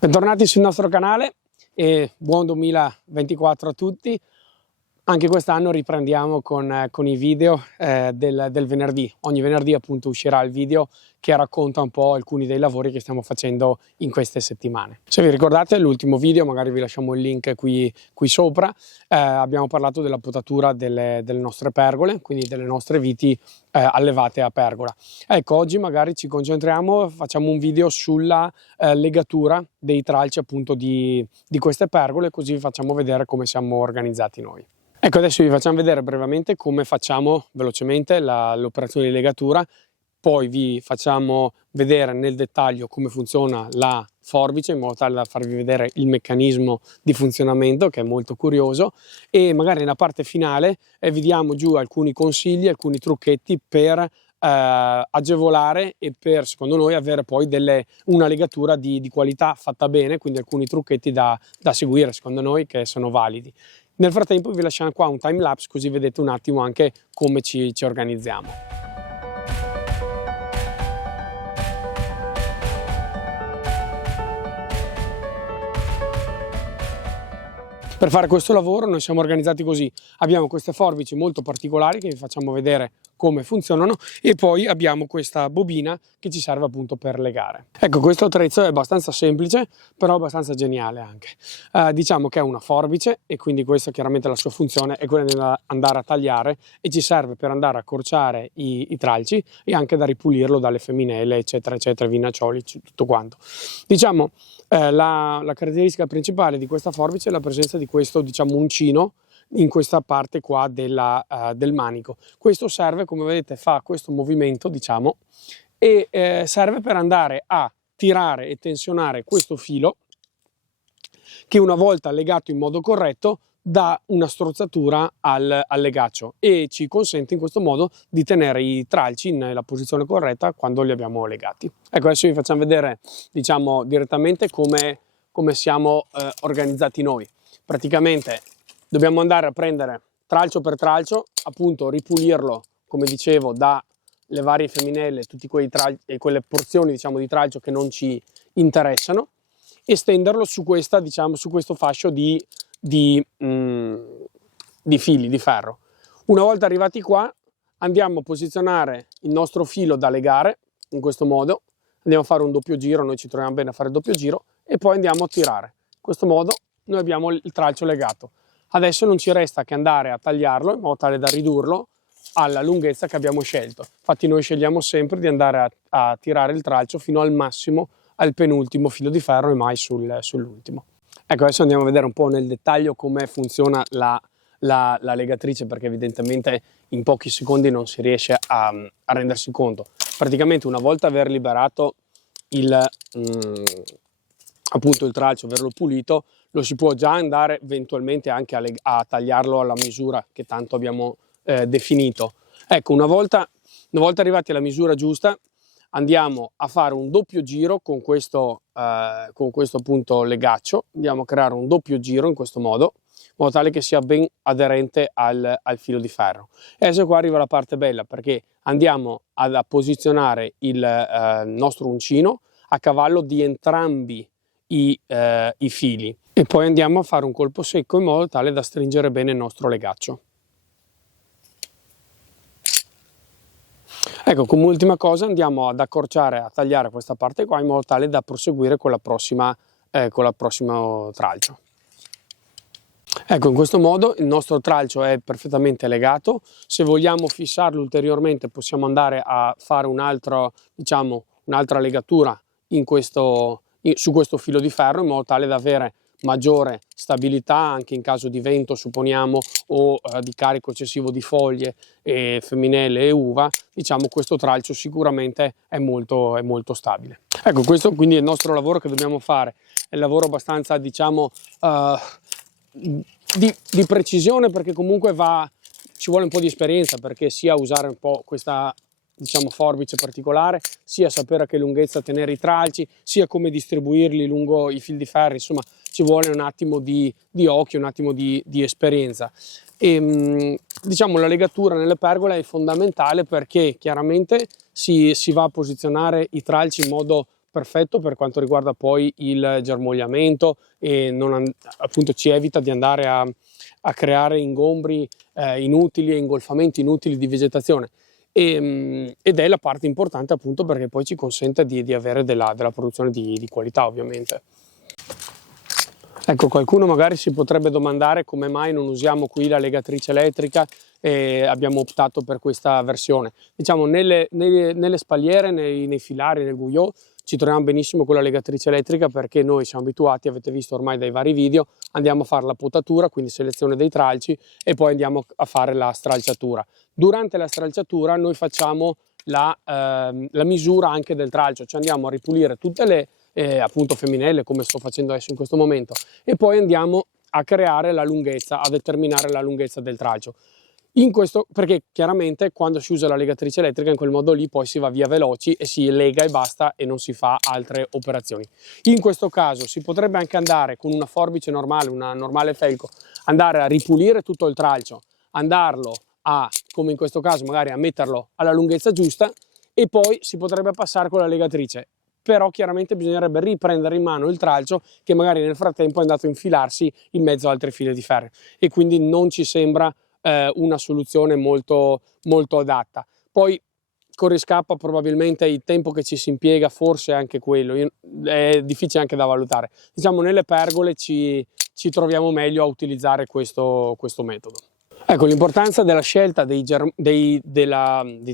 Bentornati sul nostro canale e buon 2024 a tutti. Anche quest'anno riprendiamo con i video del venerdì. Ogni venerdì appunto uscirà il video che racconta un po' alcuni dei lavori che stiamo facendo in queste settimane. Se vi ricordate l'ultimo video, magari vi lasciamo il link qui sopra, abbiamo parlato della potatura delle nostre pergole, quindi delle nostre viti allevate a pergola. Ecco, oggi magari ci concentriamo, facciamo un video sulla legatura dei tralci appunto di queste pergole, così vi facciamo vedere come siamo organizzati noi. Ecco, adesso vi facciamo vedere brevemente come facciamo velocemente l'operazione di legatura, poi vi facciamo vedere nel dettaglio come funziona la forbice in modo tale da farvi vedere il meccanismo di funzionamento, che è molto curioso, e magari nella parte finale vi diamo giù alcuni consigli, alcuni trucchetti per agevolare e per, secondo noi, avere poi una legatura di qualità fatta bene, quindi alcuni trucchetti da seguire secondo noi che sono validi. Nel frattempo vi lasciamo qua un time lapse così vedete un attimo anche come ci organizziamo. Per fare questo lavoro noi siamo organizzati così: abbiamo queste forbici molto particolari che vi facciamo vedere come funzionano e poi abbiamo questa bobina che ci serve appunto per legare. Ecco, questo attrezzo è abbastanza semplice però abbastanza geniale anche. Diciamo che è una forbice e quindi questa chiaramente la sua funzione è quella di andare a tagliare e ci serve per andare a accorciare i tralci e anche da ripulirlo dalle femminelle eccetera eccetera, vinaccioli, tutto quanto. Diciamo la caratteristica principale di questa forbice è la presenza di questo, diciamo, uncino in questa parte qua del manico. Questo serve, come vedete, fa questo movimento, diciamo, e serve per andare a tirare e tensionare questo filo che, una volta legato in modo corretto, dà una strozzatura al legaccio e ci consente in questo modo di tenere i tralci nella posizione corretta quando li abbiamo legati. Ecco, adesso vi facciamo vedere, diciamo, direttamente come siamo organizzati noi. Praticamente dobbiamo andare a prendere tralcio per tralcio, appunto ripulirlo, come dicevo, dalle varie femminelle, tutte quelle porzioni, diciamo, di tralcio che non ci interessano, e stenderlo su questa, diciamo, su questo fascio di fili di ferro. Una volta arrivati qua andiamo a posizionare il nostro filo da legare in questo modo, andiamo a fare un doppio giro, noi ci troviamo bene a fare il doppio giro, e poi andiamo a tirare. In questo modo noi abbiamo il tralcio legato. Adesso non ci resta che andare a tagliarlo in modo tale da ridurlo alla lunghezza che abbiamo scelto. Infatti noi scegliamo sempre di andare a tirare il tralcio fino al massimo, al penultimo filo di ferro e mai sull'ultimo. Ecco, adesso andiamo a vedere un po' nel dettaglio come funziona la legatrice, perché evidentemente in pochi secondi non si riesce a rendersi conto. Praticamente, una volta aver liberato appunto il tralcio, averlo pulito, lo si può già andare eventualmente anche a tagliarlo alla misura che tanto abbiamo definito. Ecco, una volta arrivati alla misura giusta, andiamo a fare un doppio giro con questo appunto legaccio, andiamo a creare un doppio giro in questo modo, in modo tale che sia ben aderente al filo di ferro. E adesso qua arriva la parte bella, perché andiamo a posizionare il nostro uncino a cavallo di entrambi i fili e poi andiamo a fare un colpo secco in modo tale da stringere bene il nostro legaccio. Ecco, come ultima cosa andiamo ad accorciare, a tagliare questa parte qua in modo tale da proseguire con la prossima tralcio. Ecco, in questo modo il nostro tralcio è perfettamente legato. Se vogliamo fissarlo ulteriormente possiamo andare a fare un'altra legatura su questo filo di ferro in modo tale da avere maggiore stabilità anche in caso di vento, supponiamo, o di carico eccessivo di foglie femminelle e uva. Diciamo, questo tralcio sicuramente è molto stabile. Ecco, questo quindi è il nostro lavoro che dobbiamo fare. È un lavoro abbastanza, diciamo, di precisione, perché comunque ci vuole un po' di esperienza, perché sia usare un po' questa, diciamo, forbice particolare, sia sapere a che lunghezza tenere i tralci, sia come distribuirli lungo i fil di ferro. Insomma, ci vuole un attimo di occhio, un attimo di esperienza. E diciamo, la legatura nelle pergole è fondamentale, perché chiaramente si va a posizionare i tralci in modo perfetto per quanto riguarda poi il germogliamento e appunto ci evita di andare a creare ingombri inutili e ingolfamenti inutili di vegetazione. Ed è la parte importante appunto perché poi ci consente di avere della produzione di qualità, ovviamente. Ecco, qualcuno magari si potrebbe domandare come mai non usiamo qui la legatrice elettrica e abbiamo optato per questa versione. Diciamo nelle spalliere, nei filari, nel guyot ci troviamo benissimo con la legatrice elettrica perché noi siamo abituati, avete visto ormai dai vari video, andiamo a fare la potatura, quindi selezione dei tralci e poi andiamo a fare la stralciatura. Durante la stralciatura noi facciamo la misura anche del tralcio, cioè andiamo a ripulire tutte le appunto femminelle come sto facendo adesso in questo momento e poi andiamo a creare la lunghezza, a determinare la lunghezza del tralcio. Perché chiaramente quando si usa la legatrice elettrica in quel modo lì poi si va via veloci e si lega e basta e non si fa altre operazioni. In questo caso si potrebbe anche andare con una forbice normale, una normale felco, andare a ripulire tutto il tralcio, andarlo come in questo caso magari a metterlo alla lunghezza giusta e poi si potrebbe passare con la legatrice. Però chiaramente bisognerebbe riprendere in mano il tralcio che magari nel frattempo è andato a infilarsi in mezzo a altre file di ferro e quindi non ci sembra una soluzione molto, molto adatta. Poi con riscappa probabilmente il tempo che ci si impiega forse anche quello, è difficile anche da valutare. Diciamo nelle pergole ci troviamo meglio a utilizzare questo metodo. Ecco, l'importanza della scelta dei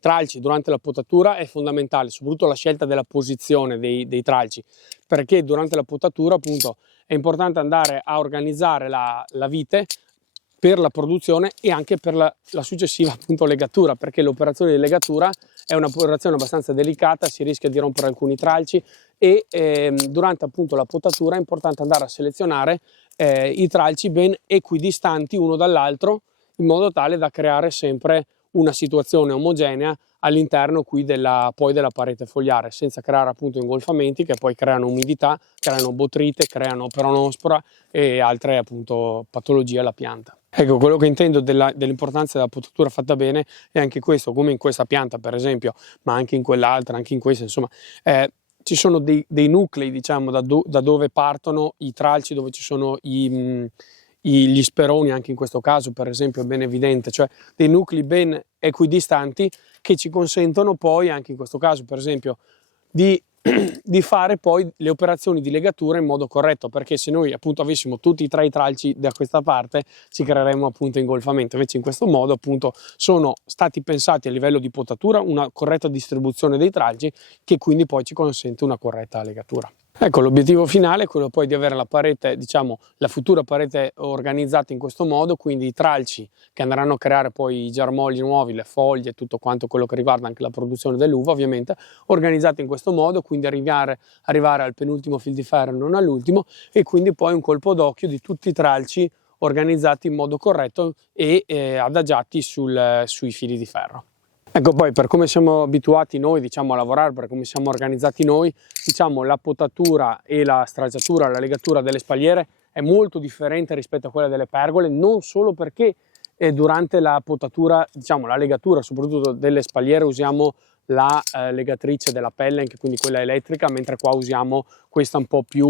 tralci durante la potatura è fondamentale, soprattutto la scelta della posizione dei tralci, perché durante la potatura appunto è importante andare a organizzare la vite per la produzione e anche per la successiva appunto legatura, perché l'operazione di legatura è un'operazione abbastanza delicata, si rischia di rompere alcuni tralci e durante appunto la potatura è importante andare a selezionare i tralci ben equidistanti uno dall'altro in modo tale da creare sempre una situazione omogenea all'interno qui poi della parete fogliare, senza creare appunto ingolfamenti che poi creano umidità, creano botryte, creano peronospora e altre appunto patologie alla pianta. Ecco, quello che intendo dell'importanza della potatura fatta bene è anche questo, come in questa pianta per esempio, ma anche in quell'altra, anche in questa, insomma, ci sono dei nuclei, diciamo, da dove partono i tralci, dove ci sono gli speroni, anche in questo caso per esempio è ben evidente, cioè dei nuclei ben equidistanti che ci consentono poi anche in questo caso per esempio di fare poi le operazioni di legatura in modo corretto, perché se noi appunto avessimo tutti e tre i tralci da questa parte ci creeremmo appunto ingolfamento, invece in questo modo appunto sono stati pensati a livello di potatura una corretta distribuzione dei tralci che quindi poi ci consente una corretta legatura. Ecco, l'obiettivo finale è quello poi di avere la parete, diciamo, la futura parete organizzata in questo modo, quindi i tralci che andranno a creare poi i germogli nuovi, le foglie, tutto quanto quello che riguarda anche la produzione dell'uva ovviamente, organizzati in questo modo, quindi arrivare al penultimo fil di ferro e non all'ultimo e quindi poi un colpo d'occhio di tutti i tralci organizzati in modo corretto e adagiati sui fili di ferro. Ecco, poi per come siamo abituati noi, diciamo, a lavorare, per come siamo organizzati noi, diciamo, la potatura e la stracciatura, la legatura delle spalliere è molto differente rispetto a quella delle pergole, non solo perché durante la potatura, diciamo, la legatura, soprattutto delle spalliere, usiamo la legatrice della pelle, anche quindi quella elettrica, mentre qua usiamo questa un po' più,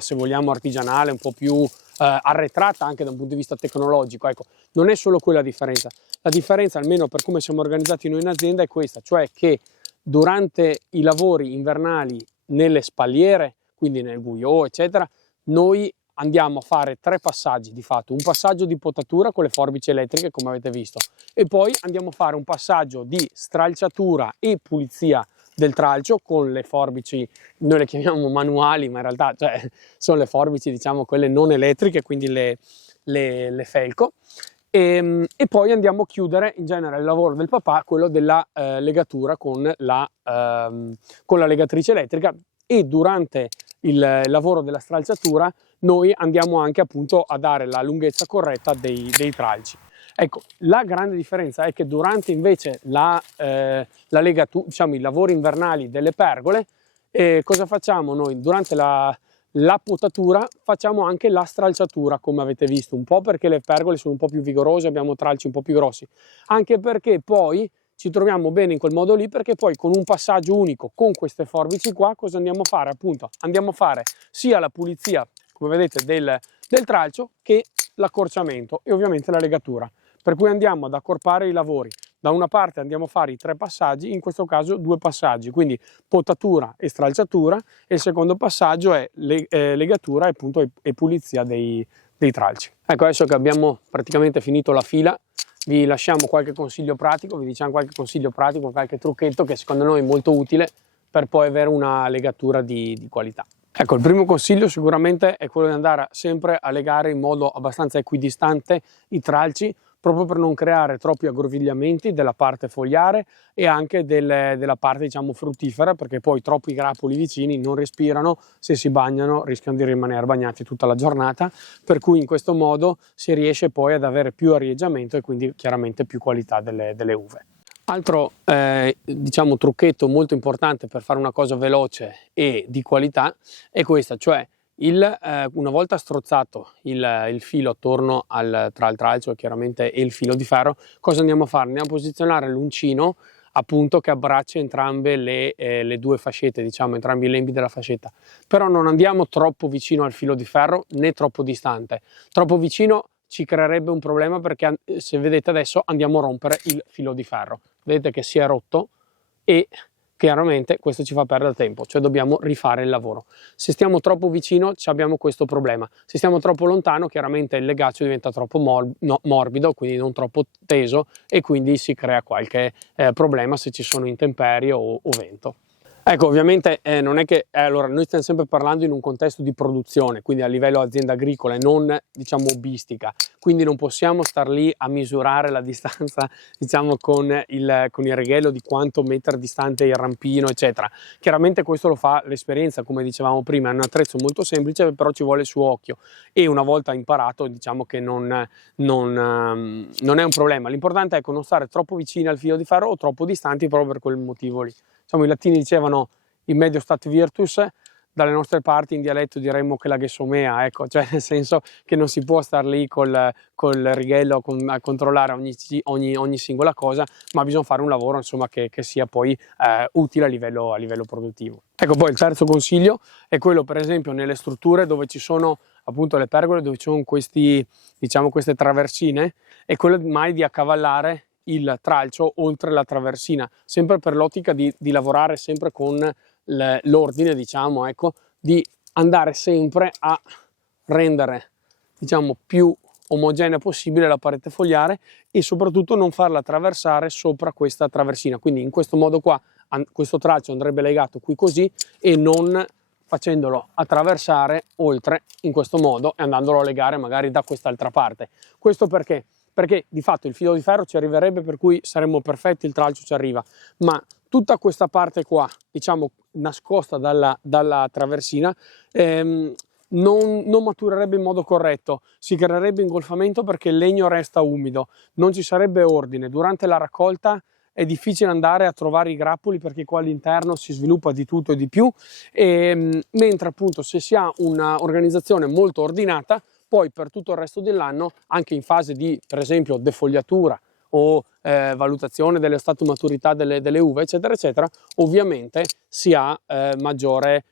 se vogliamo, artigianale, un po' più arretrata anche da un punto di vista tecnologico. Ecco, non è solo quella differenza. La differenza, almeno per come siamo organizzati noi in azienda, è questa, cioè che durante i lavori invernali nelle spalliere, quindi nel guyot, eccetera, noi andiamo a fare 3 passaggi di fatto, un passaggio di potatura con le forbici elettriche come avete visto e poi andiamo a fare un passaggio di stralciatura e pulizia del tralcio con le forbici, noi le chiamiamo manuali ma in realtà sono le forbici diciamo quelle non elettriche, quindi le felco e poi andiamo a chiudere in genere il lavoro del papà, quello della legatura con la legatrice elettrica e durante il lavoro della stralciatura noi andiamo anche appunto a dare la lunghezza corretta dei tralci. Ecco, la grande differenza è che durante invece la legatura, diciamo i lavori invernali delle pergole, cosa facciamo noi? Durante la potatura facciamo anche la stralciatura, come avete visto, un po' perché le pergole sono un po' più vigorose, abbiamo tralci un po' più grossi, anche perché poi ci troviamo bene in quel modo lì, perché poi con un passaggio unico con queste forbici qua cosa andiamo a fare? Appunto andiamo a fare sia la pulizia, come vedete, del tralcio, che l'accorciamento e ovviamente la legatura, per cui andiamo ad accorpare i lavori. Da una parte andiamo a fare i 3 passaggi, in questo caso 2 passaggi, quindi potatura e stralciatura, e il secondo passaggio è legatura e, appunto, e pulizia dei tralci. Ecco, adesso che abbiamo praticamente finito la fila, vi lasciamo qualche consiglio pratico, vi diciamo qualche consiglio pratico, qualche trucchetto che secondo noi è molto utile per poi avere una legatura di qualità. Ecco, il primo consiglio sicuramente è quello di andare sempre a legare in modo abbastanza equidistante i tralci, proprio per non creare troppi aggrovigliamenti della parte fogliare e anche della parte, diciamo, fruttifera, perché poi troppi grappoli vicini non respirano, se si bagnano rischiano di rimanere bagnati tutta la giornata, per cui in questo modo si riesce poi ad avere più arieggiamento e quindi chiaramente più qualità delle uve. Altro diciamo trucchetto molto importante per fare una cosa veloce e di qualità è questa, cioè una volta strozzato il filo attorno tra il tralcio chiaramente e il filo di ferro, cosa andiamo a fare? Andiamo a posizionare l'uncino appunto che abbraccia entrambe le due fascette, diciamo entrambi i lembi della fascetta, però non andiamo troppo vicino al filo di ferro né troppo distante. Troppo vicino ci creerebbe un problema, perché se vedete adesso andiamo a rompere il filo di ferro, vedete che si è rotto e chiaramente questo ci fa perdere tempo, cioè dobbiamo rifare il lavoro. Se stiamo troppo vicino abbiamo questo problema, se stiamo troppo lontano chiaramente il legaccio diventa troppo morbido, quindi non troppo teso, e quindi si crea qualche problema se ci sono intemperie o vento. Ecco, ovviamente non è che allora noi stiamo sempre parlando in un contesto di produzione, quindi a livello azienda agricola e non, diciamo, hobbistica, quindi non possiamo star lì a misurare la distanza, diciamo, con il righello di quanto mettere distante il rampino, eccetera. Chiaramente questo lo fa l'esperienza, come dicevamo prima, è un attrezzo molto semplice, però ci vuole il suo occhio, e una volta imparato diciamo che non è un problema. L'importante è non stare troppo vicini al filo di ferro o troppo distanti, proprio per quel motivo lì. Diciamo, i latini dicevano in medio stat virtus, dalle nostre parti in dialetto diremmo che la ghessomea, ecco, cioè nel senso che non si può star lì col righello a controllare ogni singola cosa, ma bisogna fare un lavoro, insomma, che sia poi utile a livello produttivo. Ecco, poi il terzo consiglio è quello, per esempio, nelle strutture dove ci sono appunto le pergole, dove ci sono queste traversine, è quello mai di accavallare il tralcio oltre la traversina, sempre per l'ottica di lavorare sempre con l'ordine, diciamo, ecco, di andare sempre a rendere, diciamo, più omogenea possibile la parete fogliare e soprattutto non farla attraversare sopra questa traversina. Quindi in questo modo qua questo tralcio andrebbe legato qui così, e non facendolo attraversare oltre in questo modo e andandolo a legare magari da quest'altra parte. Questo perché? Perché di fatto il filo di ferro ci arriverebbe, per cui saremmo perfetti, il tralcio ci arriva, ma tutta questa parte qua, diciamo, nascosta dalla traversina, non maturerebbe in modo corretto, si creerebbe ingolfamento perché il legno resta umido, non ci sarebbe ordine. Durante la raccolta è difficile andare a trovare i grappoli, perché qua all'interno si sviluppa di tutto e di più, mentre appunto se si ha un'organizzazione molto ordinata, poi per tutto il resto dell'anno, anche in fase di, per esempio, defogliatura o valutazione dello stato di maturità delle uve, eccetera, eccetera, ovviamente si ha maggiore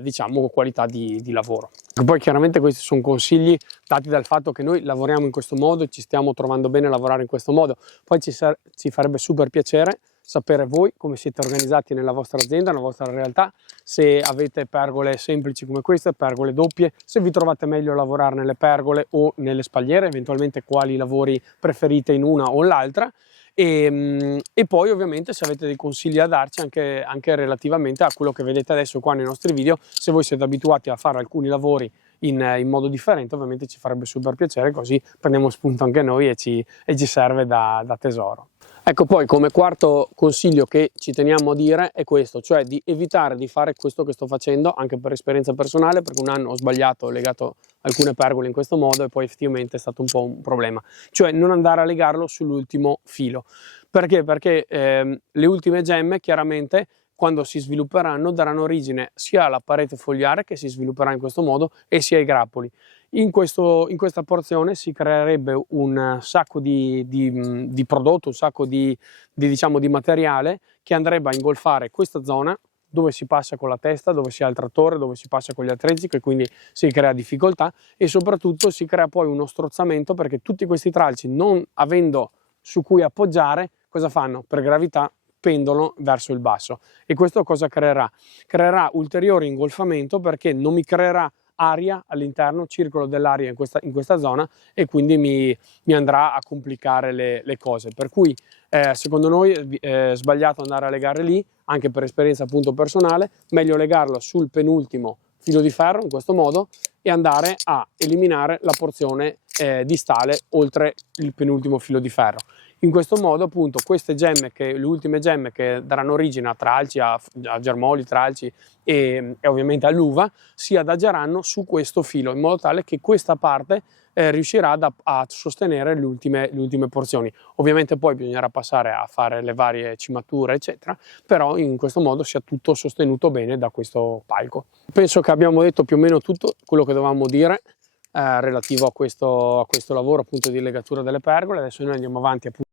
diciamo, qualità di lavoro. Poi chiaramente questi sono consigli dati dal fatto che noi lavoriamo in questo modo e ci stiamo trovando bene a lavorare in questo modo. Poi ci farebbe super piacere sapere voi come siete organizzati nella vostra azienda, nella vostra realtà, se avete pergole semplici come queste, pergole doppie, se vi trovate meglio a lavorare nelle pergole o nelle spalliere, eventualmente quali lavori preferite in una o l'altra, e poi ovviamente se avete dei consigli da darci anche relativamente a quello che vedete adesso qua nei nostri video. Se voi siete abituati a fare alcuni lavori in modo differente, ovviamente ci farebbe super piacere, così prendiamo spunto anche noi e ci serve da tesoro. Ecco, poi come quarto consiglio che ci teniamo a dire è questo, cioè di evitare di fare questo che sto facendo, anche per esperienza personale, perché un anno ho sbagliato, ho legato alcune pergole in questo modo e poi effettivamente è stato un po' un problema, cioè non andare a legarlo sull'ultimo filo. Perché? Perché le ultime gemme chiaramente, quando si svilupperanno, daranno origine sia alla parete fogliare, che si svilupperà in questo modo, e sia ai grappoli. In questa porzione si creerebbe un sacco di prodotto, un sacco diciamo, di materiale che andrebbe a ingolfare questa zona dove si passa con la testa, dove si ha il trattore, dove si passa con gli attrezzi, che quindi si crea difficoltà, e soprattutto si crea poi uno strozzamento, perché tutti questi tralci, non avendo su cui appoggiare, cosa fanno? Per gravità pendolano verso il basso, e questo cosa creerà? Creerà ulteriore ingolfamento, perché non mi creerà aria all'interno, circolo dell'aria in questa zona, e quindi mi andrà a complicare le cose, per cui secondo noi è sbagliato andare a legare lì, anche per esperienza appunto personale, meglio legarlo sul penultimo filo di ferro in questo modo e andare a eliminare la porzione distale oltre il penultimo filo di ferro. In questo modo appunto queste gemme, le ultime gemme che daranno origine a tralci, a germogli, tralci e ovviamente all'uva, si adageranno su questo filo, in modo tale che questa parte riuscirà a sostenere le ultime porzioni. Ovviamente poi bisognerà passare a fare le varie cimature eccetera, però in questo modo sia tutto sostenuto bene da questo palco. Penso che abbiamo detto più o meno tutto quello che dovevamo dire relativo a questo lavoro appunto di legatura delle pergole. Adesso noi andiamo avanti appunto